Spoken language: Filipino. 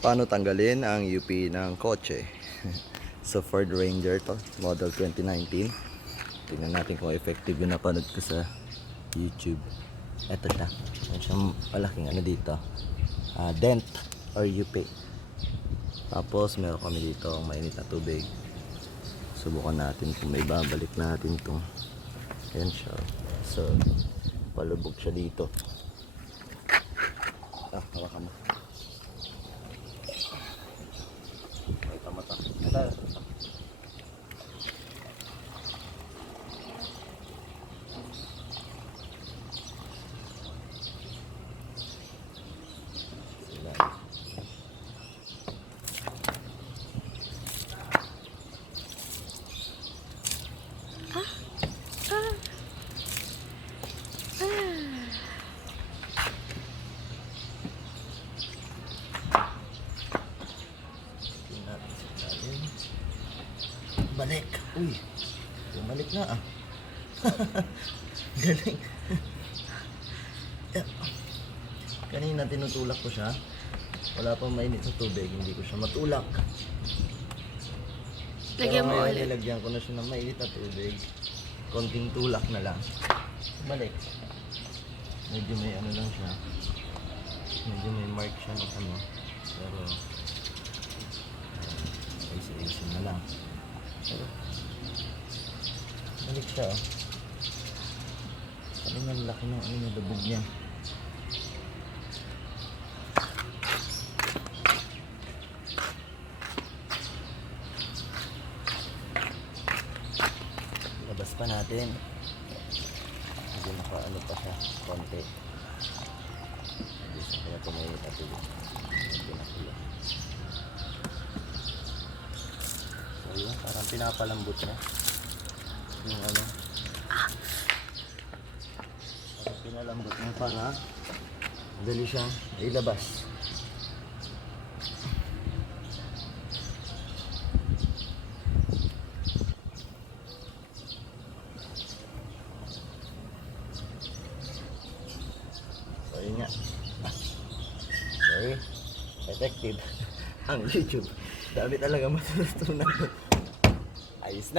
Paano tanggalin ang UP ng kotse? So Ford Ranger to, model 2019. Tingnan natin kung effective yung napanood ko sa YouTube. Eto siya. Meron siyang malaking ano dito. Dent or UP. Tapos meron kami dito ang mainit na tubig. Subukan natin kung may babalik natin itong. Ayan siya. So palubog siya dito. Hawakan mo. Mata. Balik. Uy, bumalik na ah. Galing. Kanina tinutulak ko siya. Wala pang mainit sa tubig, hindi ko siya matulak. Lagyan mo ulit. Nilagyan ko na siya ng mainit na tubig. Konting tulak na lang. Balik. Medyo may ano lang siya. Medyo may mark siya ng ano. Pero easy na lang. Pero balik siya oh. Sabi nga laki ng ano niya, dubog niya. Labas pa natin. Hindi naka-ano pa siya, konti. Hindi siya kaya pumayit at ulit. Hindi nakulo. So yun, parang pinapalambot niya. Yung ano. Parang pinalambot niya para dali siyang ilabas. Ayun nga. Sorry. Effective. Ang YouTube. Dami talaga matutunan. Ayos na.